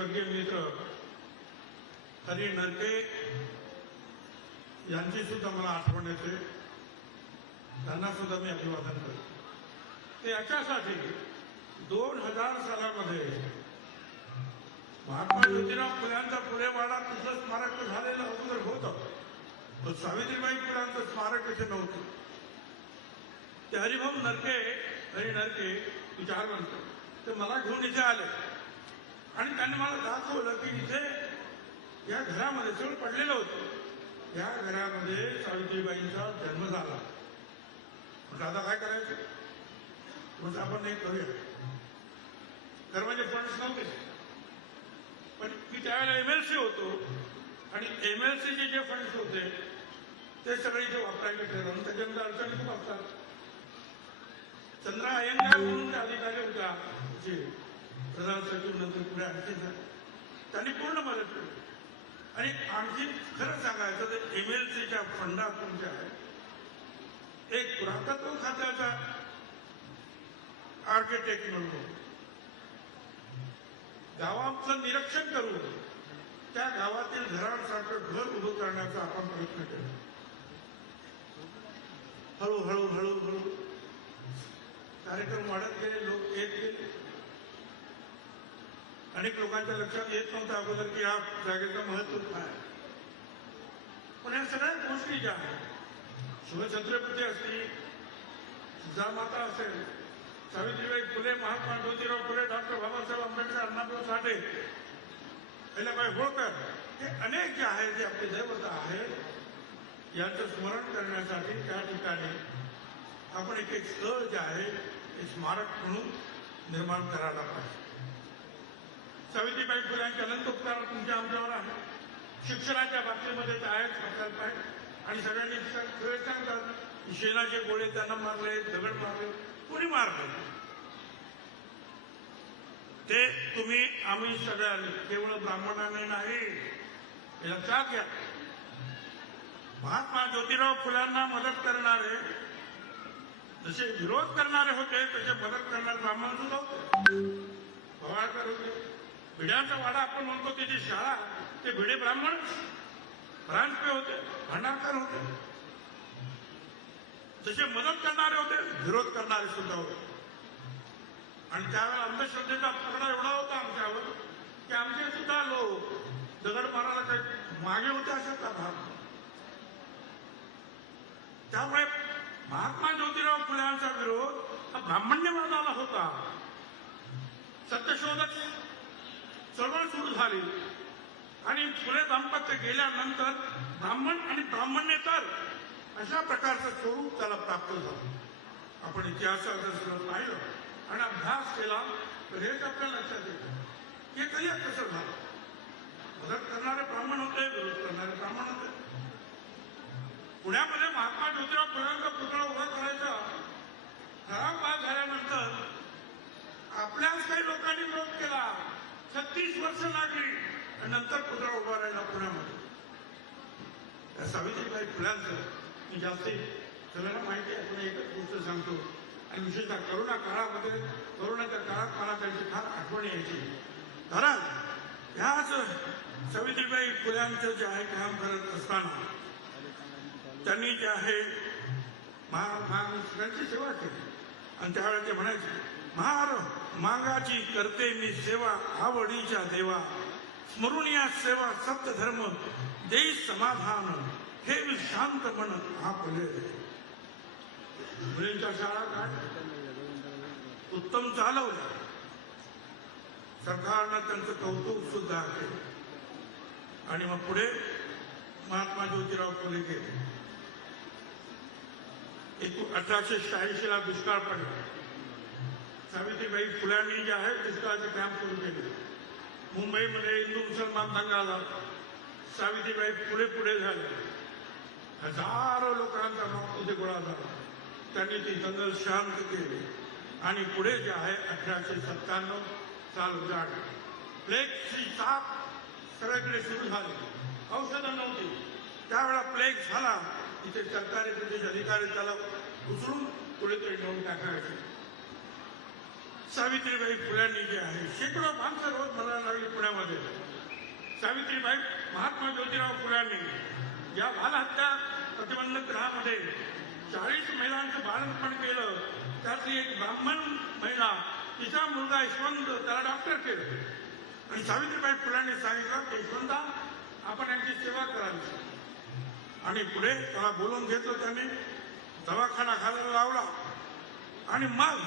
स्वर्गीय मित्र हरी नरके यांची सुद्धा मला आठवण येते. त्यांना सुद्धा मी अभिवादन करतो. ते याच्यासाठी दोन हजार सालामध्ये महात्मा ज्योतिराव फुल्यांचा फुलेवाडा तिथं स्मारक झालेलं अगोदर होतं. पण सावित्रीबाई फुलांचं स्मारक इथे नव्हतं. ते हरिभाऊ नरके हरी नरके विचारवंत ते मला घेऊन इथे आले. आणि त्यांनी मला दाखवलं की इथे या घरामध्ये सगळं पडलेलं होतं. या घरामध्ये सावित्रीबाईंचा जन्म झाला. म्हणजे आता काय करायचं? म्हणजे आपण हे करूया. तर म्हणजे फंड्स नव्हते. पण मी त्यावेळेला एमएलसी होतो आणि एमएलसीचे जे फंड्स होते ते सगळे इथे वापरायचे ठरवून त्याच्यानंतर अडचणी खूप असतात. चंद्रा अयंगार म्हणून ते अधिकारी होता जे प्रधान सचिव नंतर पुढे आणखी झाले. त्यांनी पूर्ण मदत केली. आणि आणखी खरं सांगायचं तर एमएलसीच्या फंडातून जे आहे एक पुरातत्व खात्याचा आर्किटेक्ट म्हणून गावाचं निरीक्षण करून त्या गावातील घरांसारखं घर उभं करण्याचा आपण प्रयत्न केला. हळूहळू हळूहळू कार्यक्रम वाढत गेले लोक येत गेले. अनेक लोकांच्या लक्षात येत नव्हतं अगोदर की या जागेचं महत्त्व काय पण या सगळ्या गोष्टी ज्या आहेत शिवछत्रपती असतील जिजामाता असेल सावित्रीबाई फुले महात्मा ज्योतिराव फुले डॉक्टर बाबासाहेब आंबेडकर अण्णाभाऊ साठे अहिल्याबाई होळकर हे अनेक जे आहेत जे आपले दैवत आहेत यांचं स्मरण करण्यासाठी त्या ठिकाणी आपण एक एक स्थळ जे आहे ते स्मारक म्हणून निर्माण करायला पाहिजे. सावित्रीबाई फुल्यांचे अनंत उपकार तुमच्या आमच्यावर आहे. शिक्षणाच्या बाबतीमध्ये ते आहेच प्रकल्प आहे आणि सगळ्यांनी सगळे सांगतात शेणाचे गोळे त्यांना मारले दगड मारले कोणी मारले ते तुम्ही आम्ही सगळ्यांनी केवळ ब्राह्मणाने नाही लक्षात घ्या महात्मा ज्योतिराव फुलांना मदत करणारे जसे विरोध करणारे होते तसे मदत करणारे ब्राह्मण सुद्धा होते. भवाळकर होते. भिड्यांचा वाडा आपण म्हणतो की जी शाळा ते भिडे ब्राह्मण परांजपे होते भांडारकर होते. जसे मदत करणारे होते विरोध करणारे सुद्धा होते. आणि त्यावेळेला अंधश्रद्धेचा पकडा एवढा होता आमच्यावर की आमचे सुद्धा लोक दगड मारायला मागे होते अशाचा भाग. त्यामुळे महात्मा ज्योतिराव फुल्यांचा विरोध हा ब्राह्मण्यवादाला होता. सत्यशोधक चळवळ सुरू झाली. आणि फुले दाम्पत्य गेल्यानंतर ब्राह्मण आणि ब्राह्मण्येतर अशा प्रकारचं स्वरूप त्याला प्राप्त झालं. आपण इतिहासात जर पाहिलं आणि अभ्यास केला तर हेच आपल्या लक्षात येतं. हे कधी कसं झालं? मदत करणारे ब्राह्मण होते विरोध करणारे ब्राह्मण होते. पुण्यामध्ये महात्मा ज्योतिराव फुलांचा पुतळा उभा करायचा. ठराव पास झाल्यानंतर आपल्याच काही लोकांनी विरोध केला. तीस वर्ष लागली. आणि नंतर पुतळा उभा राहिला पुण्यामध्ये. त्या सावित्रीबाई फुल्यांचं मी जास्ती सगळ्यांना माहिती आहे आपण एकच गोष्ट सांगतो. आणि विशेषतः करोना काळामध्ये करोनाच्या काळात मला त्यांची फार आठवण यायची. कारण ह्याच सावित्रीबाई फुल्यांचं जे आहे काम करत असताना त्यांनी जे आहे महा- महा- सेवा केली. आणि त्यावेळेला ते म्हणायचे महार मागाची करते मी सेवा आवडीच्या देवा. स्मरून या सेवा सप्त धर्म देई समाधान हे मी शांत मन हा फुले मुलींच्या शाळा काय? उत्तम चालवल्या. सरकारनं त्यांचं कौतुक सुद्धा केलं. आणि मग पुढे महात्मा ज्योतिराव फुले गेले. एकूण अठराशे शहाऐंशी ला दुष्काळ पडला. सावित्रीबाई फुल्यांनी जे आहे दुष्काळाचे काम सुरू केले. मुंबईमध्ये हिंदू मुसलमान दंगा आला सावित्रीबाई पुढे पुढे झाले. हजारो लोकांचा मग गोळा झाला. त्यांनी ती दंगल शांत केली. आणि पुढे जे आहे अठराशे सत्त्याण्णव साल उजाडले प्लेगची साप सगळीकडे सुरू झाली. औषधं नव्हती. त्यावेळा प्लेग झाला. तिथे सरकारी ब्रिटिश अधिकारी त्याला उचलून कुठेतरी नेऊन टाकायचे. सावित्रीबाई फुल्यांनी जे आहे शेकडो माणसं रोज म्हणायला लागली पुण्यामध्ये. सावित्रीबाई महात्मा ज्योतिराव फुल्यांनी या बालहत्या प्रतिबंधक ग्रहामध्ये चाळीस महिलांचं बाळंतपण केलं. त्यातली एक ब्राह्मण महिला तिचा मुलगा यशवंत त्याला डॉक्टर केलं. आणि सावित्रीबाई फुलांनी सांगितलं की यशवंता आपण यांची सेवा करावी. आणि पुढे त्याला बोलवून घेतलं त्यांनी. दवाखाना घालायला लावला. आणि मग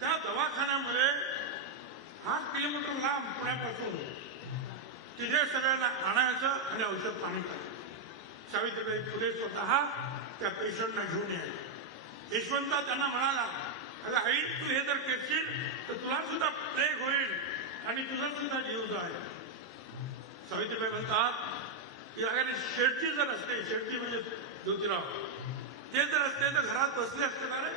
त्या दवाखान्यामध्ये आठ किलोमीटर लांब पुण्यापासून तिथे सगळ्यांना आणायचं आणि औषध पाणी करायचं. सावित्रीबाई फुले स्वतः त्या पेशंटना घेऊन यायचे. यशवंता त्यांना म्हणाला अगं आई तू हे जर करशील तर तुला सुद्धा प्लेग होईल आणि तुझा सुद्धा जीव जाईल. सावित्रीबाई म्हणतात की अगर शेडची जर असते शेडची म्हणजे ज्योतिराव हो। ते जर असते तर घरात बसले असते ना रे।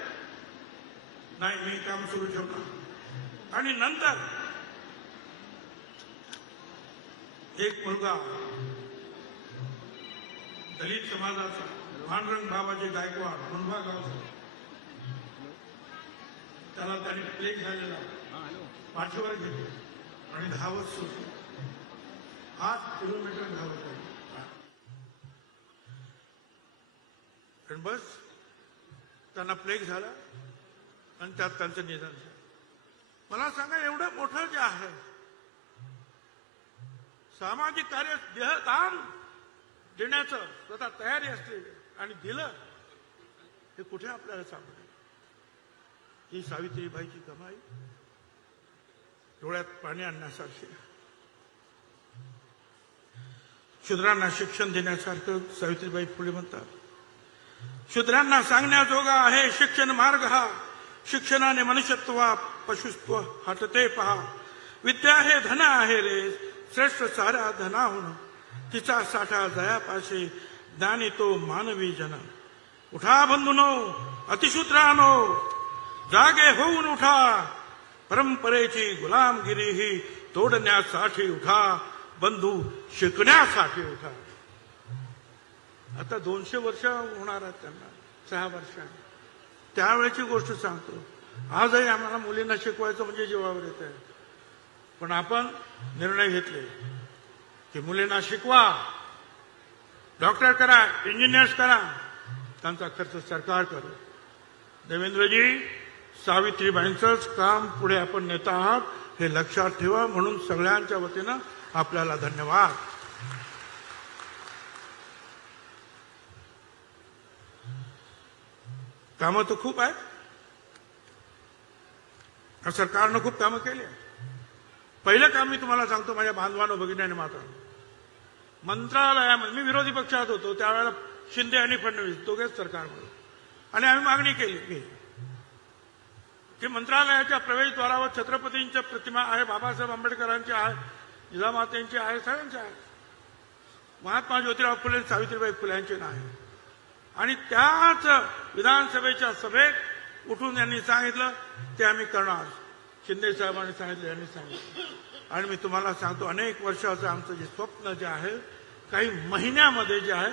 नाही मी काम सुरू ठेवणार. आणि नंतर एक मुलगा दलित समाजाचा भानरंग बाबाजी गायकवाड मुंबा गावचा. त्याला त्यांनी प्लेग झालेला पाठीवर घेतलं आणि धावत सुटलं आठ किलोमीटर धावत आहे. पण बस त्यांना प्लेग झाला आणि त्यात त्यांचं निधन झालं मला सांगा एवढं मोठं जे आहे सामाजिक कार्य देहदान देण्याचं स्वतः तयारी असते आणि दिलं हे कुठे आपल्याला सापडेल ही सावित्रीबाईची कमाई डोळ्यात पाणी आणण्यासारखी आहे. शूद्रांना शिक्षण देण्यासारखं सावित्रीबाई फुले म्हणतात शूद्रांना सांगण्याजोगा आहे शिक्षण मार्ग हा. शिक्षणाने मनुष्यत्व पशुत्व हटते पहा. विद्या हे धन आहे रे. श्रेष्ठ सारा धनाहून. तिचा साठा जयापाशी ज्ञानी तो मानवी जन. उठा बंधुनो अतिशूद्रानो. जागे होऊन उठा. परंपरेची गुलामगिरी ही तोडण्यासाठी उठा. बंधू शिकण्यासाठी उठा. आता दोनशे वर्ष होणार आहेत त्यांना सहा वर्षांनी. त्यावेळेची गोष्ट सांगतो. आजही आम्हाला मुलींना शिकवायचं म्हणजे जीवावर येत आहे. पण आपण निर्णय घेतले की मुलींना शिकवा. डॉक्टर करा इंजिनियर्स करा त्यांचा खर्च सरकार करू देवेंद्रजी सावित्रीबाईंचंच काम पुढे आपण नेता आहात हे लक्षात ठेवा. म्हणून सगळ्यांच्या वतीनं आपल्याला धन्यवाद. कामं तर खूप आहेत. सरकारनं खूप कामं केली आहेत. पहिलं काम मी तुम्हाला सांगतो माझ्या बांधवानं भगिनीने मात्र मंत्रालयामध्ये मी विरोधी पक्षात होतो त्यावेळेला शिंदे आणि फडणवीस दोघेच सरकारमध्ये. आणि आम्ही मागणी केली की की मंत्रालयाच्या प्रवेशद्वारावर छत्रपतींच्या प्रतिमा आहे बाबासाहेब आंबेडकरांची आहे जिजामातेंची आहे सगळ्यांची आहे. महात्मा ज्योतिराव फुले सावित्रीबाई फुल्यांची नाही. आणि त्याच विधानसभेच्या सभेत उठून यांनी सांगितलं ते आम्ही करणार. शिंदे साहेबांनी सांगितलं यांनी सांगितलं. आणि मी तुम्हाला सांगतो अनेक वर्षाचं आमचं जे स्वप्न जे आहे काही महिन्यामध्ये जे आहे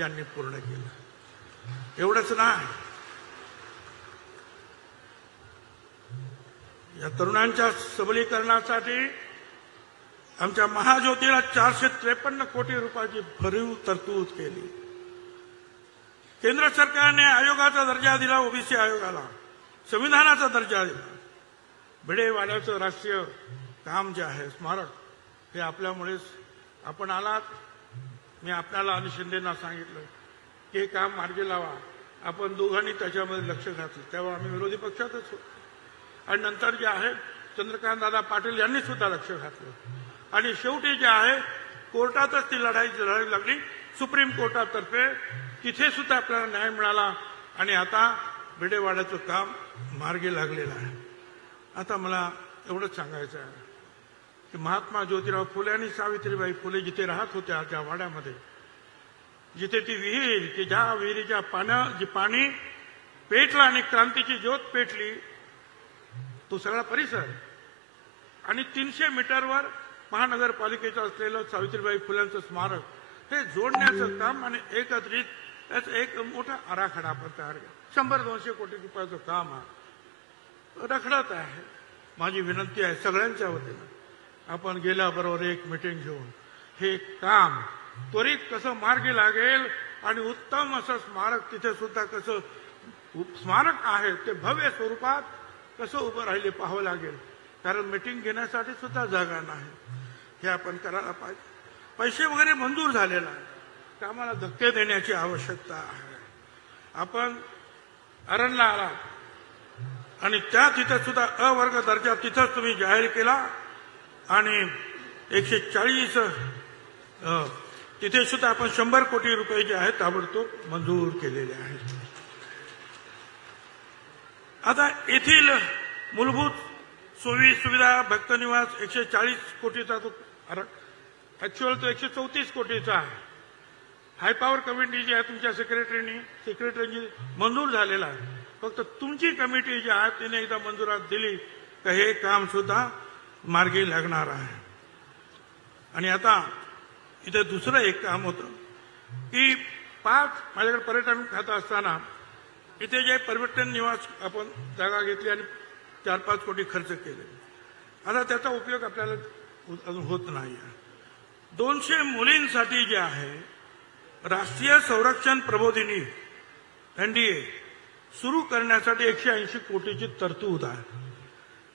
यांनी पूर्ण केलं. एवढंच नाही. या तरुणांच्या सबलीकरणासाठी आमच्या महाज्योतीला चारशे त्रेपन्न कोटी रुपयाची भरीव तरतूद केली. केंद्र सरकारने आयोगाचा दर्जा दिला ओबीसी आयोगाला. संविधानाचा दर्जा दिला. भिडेवाड्याचं राष्ट्रीय काम जे आहे स्मारक हे आपल्यामुळेच आपण आलात. मी आपल्याला आणि शिंदेना सांगितलं की हे काम मार्गी लावा. आपण दोघांनी त्याच्यामध्ये लक्ष घातलं. तेव्हा आम्ही विरोधी पक्षातच होतो. आणि नंतर जे आहे चंद्रकांत दादा पाटील यांनी सुद्धा लक्ष घातलं. आणि शेवटी जे आहे कोर्टातच ती लढाई लढावी लागली. सुप्रीम कोर्टातर्फे तिथे सुद्धा आपल्याला न्याय मिळाला आणि आता भिडेवाड्याचं काम मार्गी लागलेलं आहे. आता मला एवढंच सांगायचं आहे की महात्मा ज्योतिराव फुले आणि सावित्रीबाई फुले जिथे राहत होत्या त्या वाड्यामध्ये जिथे ती विहीर की ज्या विहिरीच्या पाण्या जी पाणी पेटलं आणि क्रांतीची ज्योत पेटली तो सगळा परिसर. आणि तीनशे मीटरवर महानगरपालिकेचं असलेलं सावित्रीबाई फुल्यांचं स्मारक हे जोडण्याचं काम आणि एकत्रित त्याचं एक मोठा आराखडा आपण तयार केला. शंभर दोनशे कोटी रुपयाचं काम आहे रखडत आहे. माझी विनंती आहे सगळ्यांच्या वतीनं. आपण गेल्याबरोबर एक मिटिंग घेऊन हे काम त्वरित कसं मार्गी लागेल आणि उत्तम असं स्मारक तिथे सुद्धा कसं स्मारक आहे ते भव्य स्वरूपात कसं उभं राहिले पाहावं लागेल. कारण मिटिंग घेण्यासाठी सुद्धा जागा नाही. हे आपण करायला पाहिजे. पैसे वगैरे मंजूर झालेला आहे कामाला धक्के देण्याची आवश्यकता आहे. आपण अरणला आला आणि त्या तिथं सुद्धा अवर्ग दर्जा तिथंच तुम्ही जाहीर केला आणि एकशे चाळीस तिथे सुद्धा आपण शंभर कोटी रुपये जे आहेत ताबडतोब मंजूर केलेले आहेत. आता येथील मूलभूत सोयी सुविधा भक्तनिवास एकशे चाळीस कोटीचा तो ऍक्च्युअल तो एकशे चौतीस कोटीचा आहे. हाय पॉवर कमिटी जी आहे तुमच्या सेक्रेटरीनी सेक्रेटरीनी मंजूर झालेला आहे. फक्त तुमची कमिटी जी आहे तिने एकदा मंजुरात दिली तर हे काम सुद्धा मार्गी लागणार आहे. आणि आता इथे दुसरं एक काम होतं की पाच माझ्याकडे पर्यटन खातं असताना इथे जे पर्यटन निवास आपण जागा घेतली आणि चार पाच कोटी खर्च केले. आता त्याचा उपयोग आपल्याला अजून होत नाही आहे दोनशे मुलींसाठी जे आहे राष्ट्रीय संरक्षण प्रबोधिनी एनडीए सुरू करण्यासाठी एकशे ऐंशी कोटीची तरतूद आहे.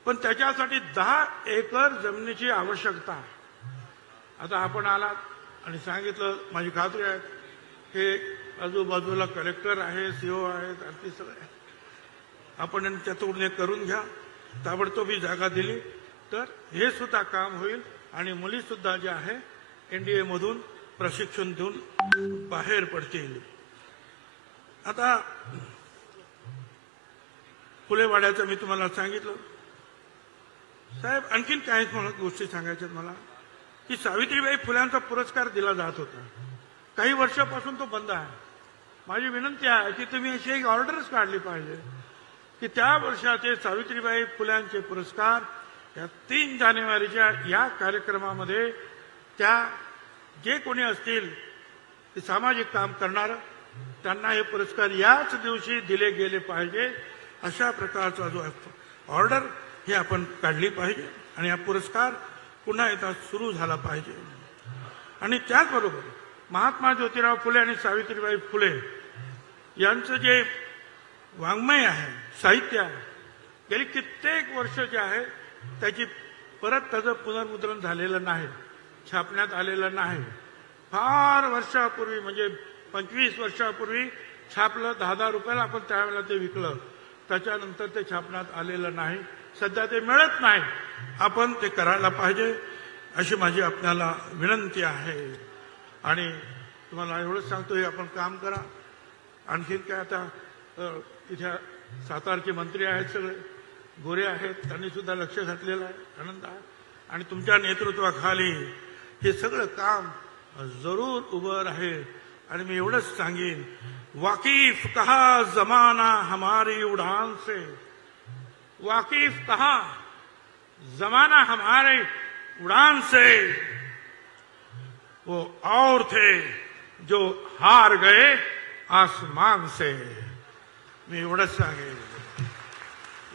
पण त्याच्यासाठी दहा एकर जमिनीची आवश्यकता आता आपण आलात आणि सांगितलं माझी खात्री आहे हे आजूबाजूला कलेक्टर आहे सीओ आहेत आणखी सगळे आपण त्यातून हे करून घ्या. ताबडतोब ही जागा दिली तर हे सुद्धा काम होईल आणि मुलीसुद्धा जे आहे एनडीए मधून प्रशिक्षण देऊन बाहेर पडतील आता फुलेवाड्याचं मी तुम्हाला सांगितलं. साहेब आणखीन काही गोष्टी सांगायच्यात मला. की सावित्रीबाई फुल्यांचा पुरस्कार दिला जात होता. काही वर्षापासून तो बंद आहे. माझी विनंती आहे की तुम्ही अशी एक ऑर्डरच काढली पाहिजे. की त्या वर्षाचे सावित्रीबाई फुल्यांचे पुरस्कार या तीन जानेवारीच्या या कार्यक्रमामध्ये त्या जे कोणी असतील ते सामाजिक काम करणार त्यांना हे पुरस्कार याच दिवशी दिले गेले पाहिजे. अशा प्रकारचा जो ऑर्डर ही आपण काढली पाहिजे आणि हा पुरस्कार पुन्हा एकदा सुरू झाला पाहिजे. आणि त्याचबरोबर महात्मा ज्योतिराव फुले आणि सावित्रीबाई फुले यांचं जे वाङ्मय आहे साहित्य आहे गेली कित्येक वर्ष जे आहे त्याची परत त्याचं पुनर्मुद्रण झालेलं नाही. छापण्यात आलेलं नाही. फार वर्षापूर्वी म्हणजे पंचवीस वर्षापूर्वी छापलं दहा दहा रुपयाला आपण त्यावेळेला ते विकलं. त्याच्यानंतर ते छापण्यात आलेलं नाही. सध्या ते मिळत नाही. आपण ते करायला पाहिजे अशी माझी आपल्याला विनंती आहे. आणि तुम्हाला एवढंच सांगतो हे आपण काम करा. आणखीन काय आता इथे सातारचे मंत्री आहेत सगळे. गोरे आहेत त्यांनी सुद्धा लक्ष घातलेलं आहे आनंद आहे. आणि तुमच्या नेतृत्वाखाली हे सगळं काम ज़रूर उभं राहील. आणि मी एवढंच सांगेन, वाकिफ कहा जमाना हमारी उड़ान से? वाकिफ कहा जमाना हमारे उड़ान से? वो और थे जो हार गए आसमान से। मी एवढंच सांगेन.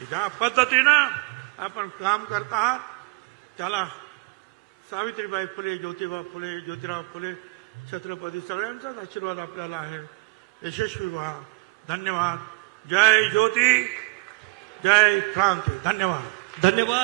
ज्या पद्धतीनं आपण काम करत आहात. त्याला सावित्रीबाई फुले ज्योतिबा फुले ज्योतिराव फुले छत्रपती सगळ्यांचाच आशीर्वाद आपल्याला आहे. यशस्वी व्हा. धन्यवाद. जय ज्योती. जय क्रांती. धन्यवाद. धन्यवाद.